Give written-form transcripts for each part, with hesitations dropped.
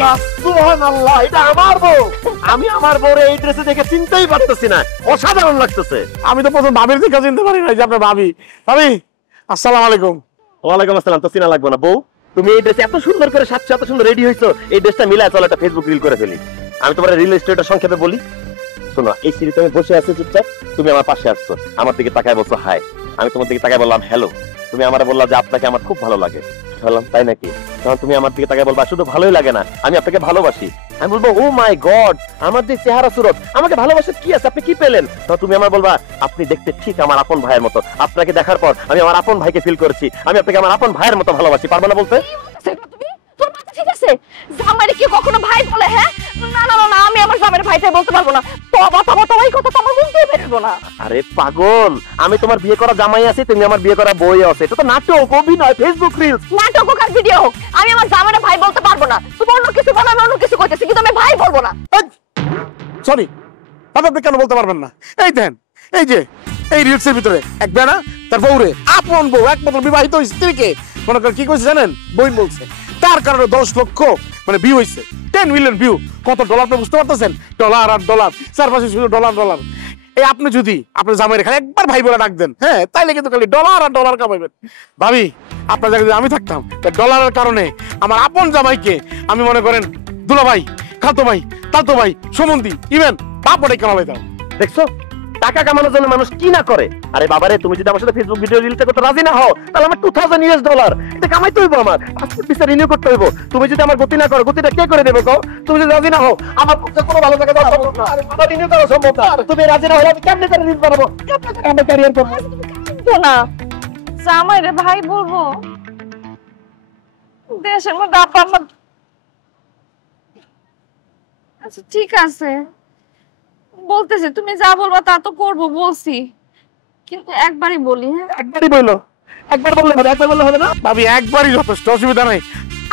সুবহানাল্লাহ সুবহানাল্লাহ, এটা আমার বউ। আমি আমার বউরে এই ড্রেসে দেখে চিনতেই পারতেছি না, অসাধারণ লাগতেছে। আমি তো প্রথম ভাবির দিকে চিনতে পারি না যে আপনার ভাবি। ভাবি আসসালামু আলাইকুম। ওয়ালাইকুম আসসালাম। তো চিনা লাগবে না বউ, তুমি এই ড্রেসে এত সুন্দর করে সাজছো, এত সুন্দর রেডি হইছো, এই ড্রেসটা মিলায় চলো একটা ফেসবুক রিল করে ফেলি। আমি তোমার রিল স্টোরিটা সংক্ষেপে বলি, শোনো। এই সিঁড়িতে আমি বসে আছি চুপচাপ, তুমি আমার পাশে আসছো, আমার দিকে তাকায় বলছো হাই। আমি তোমার দিকে তাকায় বললাম হ্যালো। তুমি আমারে বললা যে আপনাকে আমার খুব ভালো লাগে। বললাম তাই নাকি? তখন তুমি আমার দিকে তাকায় বলবা শুধু ভালোই লাগে না, আমি আপনাকে ভালোবাসি। আমি বলবো ও মাই গড, আমার যে চেহারা সুরত, আমাকে ভালোবাসার কি আছে, আপনি কি পেলেন? তখন তুমি আমার বলবা আপনি দেখতে ঠিক আমার আপন ভাইয়ের মতো, আপনাকে দেখার পর আমি আমার আপন ভাইকে ফিল করেছি, আমি আপনাকে আমার আপন ভাইয়ের মতো ভালোবাসি। পারবে না বলতে? তোর মাথা ঠিক আছে? জামাইরে কি কখনো ভাই বলে? হ্যাঁ, না না না, আমি আমার জামাইরে ভাইটাই বলতে পারবো না। তবা তবা তবা, এই কথা তো আমার বলতেই পারবো না। আরে পাগল, আমি তোমার বিয়ে করা জামাই আছি, তুমি আমার বিয়ে করা বই আছে। এটা তো নাটক, অভিনয়, ফেসবুক রিলস। নাটক হোক আর ভিডিও হোক, আমি আমার জামাইরে ভাই বলতে পারবো না। তুমি অন্য কিছু বলো, আমি অন্য কিছু কইতেছি, কিন্তু আমি ভাই বলবো না। সরি ভাবি, আপনি কেন বলতে পারবেন না? এই দেন, এই যে এই রিলসের ভিতরে এক বেড়া তার বউরে, আপন বউ, একমাত্র বিবাহিত স্ত্রীকে মনে করেন কি কইছে জানেন? বই বলছে। তার কারণে 10 লক্ষ মানে ভিউ হইছে, 10 মিলিয়ন ভিউ। কত ডলার আপনি বুঝতে পারতেছেন? ডলার আর ডলার, চারপাশে শুধু ডলার ডলার। এই আপনি যদি আপনার জামাইরে খালি একবার ভাই বলে ডাক দেন, হ্যাঁ, তাইলে কিন্তু খালি ডলার আর ডলার কামাইবেন। ভাবি আপনার জায়গায় যদি আমি থাকতাম, ডলারের কারণে আমার আপন জামাইকে আমি মনে করেন দুলা ভাই, খাতো ভাই, তাতো ভাই, সমন্ধি, ইভেন বাপ বড়াই কামাইতাম। দেখছো টাকা কামানোর জন্য মানুষ কি না করে। আরে বাবারে, তুমি যদি আমার সাথে ফেসবুক ভিডিও রিলটা করতে রাজি না হও, তাহলে আমার $2000 এটা কামাইতে হইব, আমার পাসপোর্ট ভিসা রিনিউ করতে হইব। তুমি যদি আমার গতি না করো, গতিটা কে করে দেবে কও? তুমি যদি রাজি না হও, আমার পক্ষে কোনো ভালো জায়গা দেওয়া সম্ভব না। আরে বাবা, রিনিউ করা সম্ভব না। তুমি রাজি না হলে আমি কেমনে করে রিল বানাবো, কেমনে করে আমার ক্যারিয়ার করব? তো না, জামাইরে ভাই বলবো? দেশের মধ্যে আপা আমার। আচ্ছা ঠিক আছে, বলতেছি, তুমি যা বলবা তা তো করবো, বলছি, কিন্তু একবারই বলি। হ্যাঁ, একবারই বললো, একবার বললে হবে, একবার বললে হবে না? ভাবি একবারই যথেষ্ট, অসুবিধা নাই।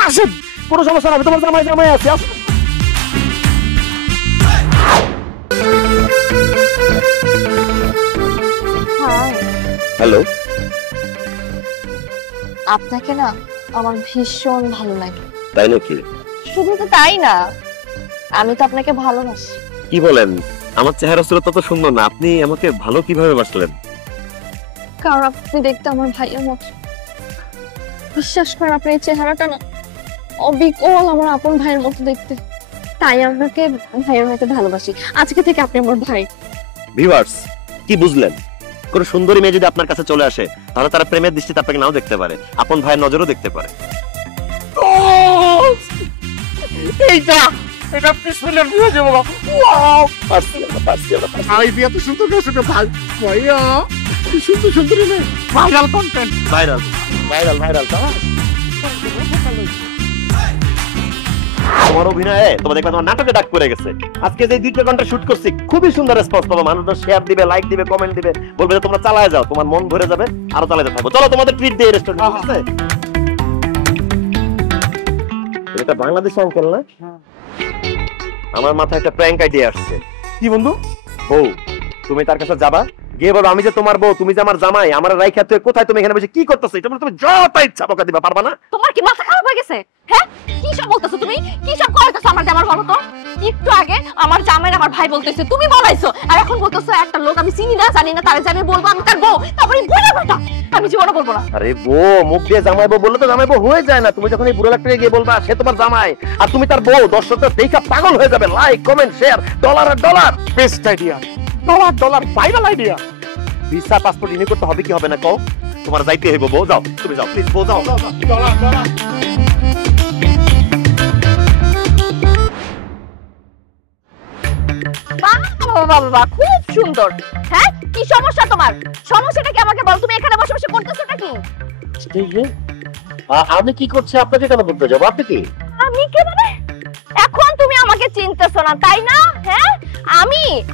আসেন, কোনো সমস্যা না, আমি তোমার জামাই জামাই আছি, আসো। হ্যালো। আপনাকে না আমার ভীষণ ভালো লাগে। তাই নাকি? শুধু তো তাই না, আমি তো আপনাকে ভালোবাসি। কি বলেন? আমার চেহারা সুরত তো সুন্দর না, আপনি আমাকে ভালো কিভাবে বাসলেন? কারণ আপনি দেখতে আমার ভাইয়ের মতো। বিশ্বাস করেন, আপনার এই চেহারাটা না অবিকল আমার আপন ভাইয়ের মতো দেখতে, তাই আপনাকে ভাইয়ের মতো ভালোবাসি। আজকে থেকে আপনি আমার ভাই। ভিউয়ার্স, কি বুঝলেন? কোন সুন্দরী মেয়ে যদি আপনার কাছে চলে আসে, তাহলে তারা প্রেমের দৃষ্টিতে আপনাকে নাও দেখতে পারে, আপন ভাইয়ের নজরও দেখতে পারে। এইটা এটা পিছনের দিয়ে যাবো। ওয়াও, আমি বিয়ে তো সুন্দর করে শুনে ভাই ভাইয়া, কি সুন্দর সুন্দর viral content, viral viral viral. তোমার অভিনয়ে তোমার দেখবে তোমার নাটকে ডাক পড়ে গেছে। আজকে যে 2 ঘন্টা শুট করছি, খুবই সুন্দর রেসপন্স পাবো। মানুষরা শেয়ার দিবে, লাইক দিবে, কমেন্ট দিবে, বলবে যে তোমরা চালায় যাও, তোমার মন ভরে যাবে, আরো চালাতে থাকো। চলো তোমাদের ট্রিট দিয়ে রেস্টুরেন্ট আছে। এটা বাংলাদেশি আঙ্কেল না? আমার মাথায় একটা প্র্যাঙ্ক আইডিয়া আসছে। কি বন্ধু? বউ, তুমি তার কাছে যাবা, গিয়ে বলো আমি যে তোমার বউ, তুমি যে আমার জামাই, আমার রাইখা তুই কোথায়, তুমি এখানে বসে কি করতেছো? এটা তুমি যত ইচ্ছা বকা দিবা, পারবা না? তোমার কি মাথা খারাপ হয়ে গেছে? হ্যাঁ, কি সব বলতেছো তুমি? কি সব কইতেছো আমার জামার? বলো তো। একটু আগে আমার জামাইর আমার ভাই বলতেছে, তুমি বলাইছো, আর এখন বলতেছো একটা লোক আমি চিনি না, জানি না, তারে যে আমি বলবো আমি তার বউ, তারপরে বলে কথা আমি জীবনে বলবো না। আরে বউ, মুখ দিয়ে জামাই বউ বললে তো জামাই বউ হয়ে যায় না। তুমি যখন এই বুড়ো লোকটাকে গিয়ে বলবা সে তোমার জামাই আর তুমি তার বউ, দর্শকরা দেখা পাগল হয়ে যাবে। লাইক, কমেন্ট, শেয়ার, ডলার আর dollar. Best idea, dollar dollar viral idea. Visa passport renew করতে হবে কি হবে না কও? তোমার যাইতে হইব বউ, যাও, তুমি যাও প্লিজ, বউ যাও। Dollar dollar. বাবা খুব সুন্দর। হ্যাঁ, কি সমস্যা তোমার? সমস্যাটা কি আমাকে বল। তুমি এখানে বসে বসে করতেছোটা কি? আমি কি করছি আপনাকে কেন বলতে যাবো? আপনি কি? আমি কে মানে? এখন তুমি আমাকে চিনতেছো না তাই না? হ্যাঁ,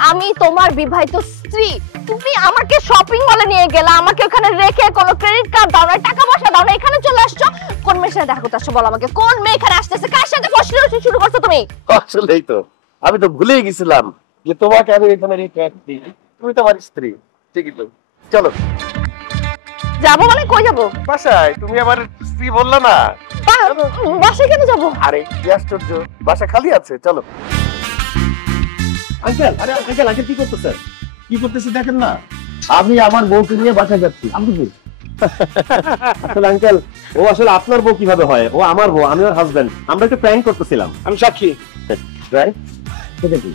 আমি তোমার বিবাহিত স্ত্রী। তুমি আমাকে শপিং মলে নিয়ে গেলা, আমাকে ওখানে রেখে কোনো ক্রেডিট কার্ড দাও না, টাকা পয়সা দাও না, এখানে চলে আসছো। কোন মেয়ের সাথে দেখা করতে আসছো বলো আমাকে? কোন মেয়ে এখানে আসতেছে? কার সাথে ফসলি শুরু করছো তুমি? আসলেই তো আমি তো ভুলেই গেছিলাম যে তোমাকে আমি এখানে রেখে আসছি, তুমি তো আমার স্ত্রী। ঠিকই তো, চলো। যাবো মানে কই যাবো? বাসায়। তুমি আমার স্ত্রী বললা না? বাসায় কেন যাবো? আরে কি আশ্চর্য, বাসা খালি আছে, চলো। আঙ্কেল, আরে আঙ্কেল, আঙ্কেল কি করতেছেন? কি করতেছি দেখেন না, আমি আমার বউকে নিয়ে বাসায় যাচ্ছি। আমি কি আসলে আঙ্কেল, ও আসলে আপনার বউ কিভাবে হয়? ও আমার বউ, আমি ওর হাজবেন্ড। আমরা একটু প্র্যাঙ্ক করতেছিলাম। আমি সাক্ষী। প্র্যাঙ্ক? সেটা কি?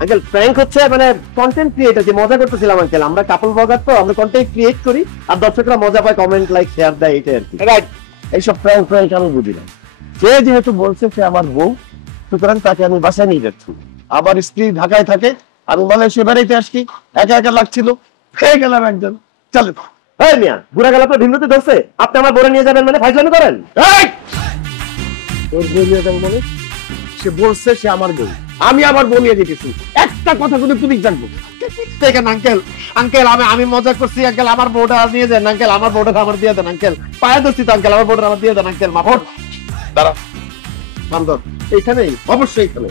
আঙ্কেল, প্র্যাঙ্ক হচ্ছে মানে কন্টেন্ট ক্রিয়েটর, যে মজা করতেছিলাম আঙ্কেল। আমরা কাপল ব্লগার, তো আমরা কন্টেন্ট ক্রিয়েট করি আর দর্শকরা মজা পায়, কমেন্ট, লাইক, শেয়ার দেয়, এটাই আর কি। রাইট। এইসব প্র্যাঙ্ক প্র্যাঙ্ক আমি বুঝি না। সে যেহেতু বলছে সে আমার বউ, সুতরাং তাকে আমি বাসায় নিয়ে যাচ্ছি। আমার স্ত্রী ঢাকায় থাকে, আমি মালয়েশিয়া বেড়াইতে আসছি, একা একা লাগছিল, পেয়ে গেলাম একজন। চলো। এই মিয়া, বুড়া গেল আপনার ভিমরুতে ধরছে, আপনি আমার বউরে নিয়ে যাবেন মানে ফাইজলামি করেন? এই! তোর বউ নিয়ে যাবো মানে? সে বলছে সে আমার বউ, আমি আমার বউ নিয়ে যেতেছি। একটা কথা কিন্তু তুমি জানবো। দেখেন আঙ্কেল, আঙ্কেল আমি মজা করছি আঙ্কেল, আমার বউটা নিয়ে যান আঙ্কেল, আমার বউটা আমার দিয়ে দেন আঙ্কেল, পায়ে ধরছি তো আঙ্কেল, আমার বউটা আমার দিয়ে দেন আঙ্কেল, মাফ। দাঁড়া, কান্দন এইখানেই, অবশ্যই এখানে।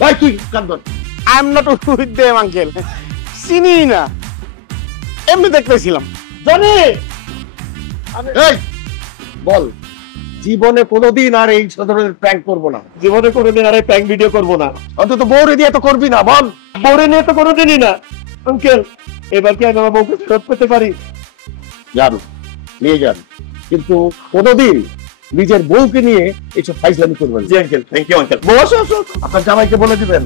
ভাই তুই কান্দন। I am not with them uncle, চিনি না, এমনি দেখতেছিলাম। জনি, এই বল, জীবনে কোনোদিন আর এই ধরনের প্র্যাঙ্ক করবো না। জীবনে কোনোদিন আর প্র্যাঙ্ক ভিডিও করবো না। অন্তত বউরে দিয়ে তো করবি না, বল। বউরে নিয়ে তো কোনোদিনই না। আঙ্কেল, এবার কি আমি আমার বউকে ফেরত পেতে পারি? যান, নিয়ে যান, কিন্তু কোনোদিন নিজের বউকে নিয়ে এইসব ফাইজলামি করবেন। জি আঙ্কেল, থ্যাংক ইউ আঙ্কেল। বউ আসো, আসো, আপনার জামাইকে বলে দিবেন।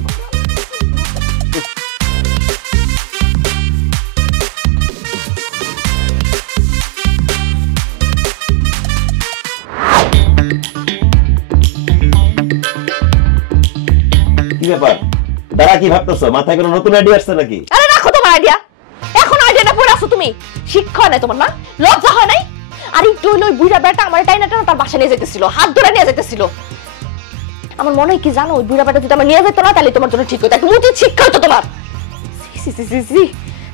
কি ব্যাপার? দাঁড়া, কি ভাবতেছো? মাথায় কোনো নতুন আইডিয়া আসছে নাকি? আরে রাখো তোমার আইডিয়া, এখন আইডিয়াটা পড়ে আসো তুমি। শিক্ষা হয় নাই তোমার, না লজ্জা হয় নাই? আর একটু হইলো ওই বুড়া বেটা আমার টাইনা টানা তার বাসা নিয়ে যেতেছিল, হাত ধরে নিয়ে যেতেছিল। আমার মনে হয় কি জানো, ওই বুড়া বেটা যদি আমার নিয়ে যেত না, তাহলে তোমার জন্য ঠিক হতো, একটু উচিত শিক্ষা হতো তোমার।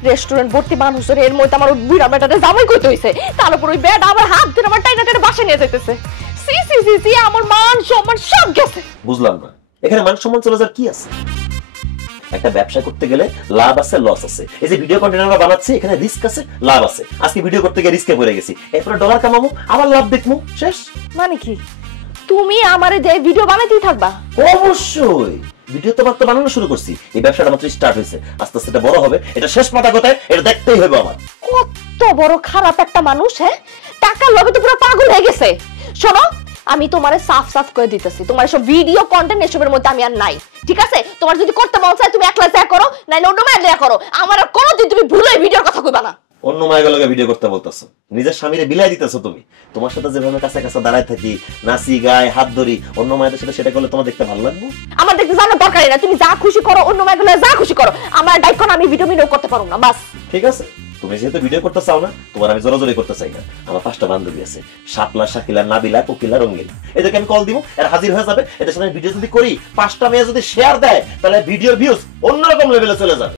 রেস্টুরেন্ট ভর্তি মানুষ, এর মধ্যে আমার ওই বুড়া বেটাটা জামাই করতে হয়েছে, তার উপর ওই বেটা আমার হাত ধরে আমার টাইনা টানা বাসা নিয়ে যেতেছে। সি সি সি সি, আমার মান সম্মান সব গেছে। বুঝলাম না, এখানে মান সম্মান চলে যাওয়ার কি আছে? একটা ব্যবসা করতে গেলে লাভ আছে, লস আছে। এই যে ভিডিও কন্টেন্ট আমরা বানাচ্ছি, এখানে রিস্ক আছে, লাভ আছে। আজকে ভিডিও করতে গিয়ে রিস্কে পড়ে গেছি, এরপরে ডলার কামাবো, আবার লাভ দেখবো, শেষ। মানে কি তুমি আমারে যে ভিডিও বানাইতেই থাকবা? অবশ্যই, ভিডিও তো মাত্র বানানো শুরু করছি, এই ব্যবসাটা মাত্র স্টার্ট হয়েছে, আস্তে আস্তে এটা বড় হবে, এটা শেষ মাথা কোথায় এটা দেখতেই হবে আমার। কত বড় খারাপ একটা মানুষ, হ্যাঁ, টাকার লোভে তো পুরো পাগল হয়ে গেছে। শোনো, আমি তোমারে সাফ সাফ করে দিতেছি, তোমার সব ভিডিও কন্টেন্ট এসবের মধ্যে আমি আর নাই, ঠিক আছে? তোমার যদি করতে মন চায় তুমি একলা যা করো, নাইলে অন্য মায়ের দেয়া করো, আমার আর কোনোদিন তুমি ভুলে ভিডিওর কথা কইবা না। অন্য মায়ের ভিডিও করতে বলতেছো, নিজের স্বামীরে বিলাই দিতেছো তুমি। তোমার সাথে যেভাবে কাছে কাছে দাঁড়ায় থাকি, নাচি গায়, হাত ধরি, অন্য মায়েদের সাথে সেটা করলে তোমার দেখতে ভালো লাগবে? আমার দেখতে জানার দরকারই না, তুমি যা খুশি করো, অন্য মায়ের যা খুশি করো, আমার ডাইকন আমি ভিডিও করতে পারবো না, বাস। ঠিক আছে, তুমি যেহেতু ভিডিও করতে চাও না, তোমার আমি জোরাজোরি করতে চাই না। আমার 5টা বান্ধবী আছে, শাপলা, শাকিলা, নাবিলা, কোকিলা, রঙ্গিলা, এদেরকে আমি কল দিব, এর হাজির হয়ে যাবে। এদের সাথে ভিডিও যদি করি, 5টা মেয়ে যদি শেয়ার দেয়, তাহলে ভিডিওর ভিউজ অন্যরকম লেভেলে চলে যাবে।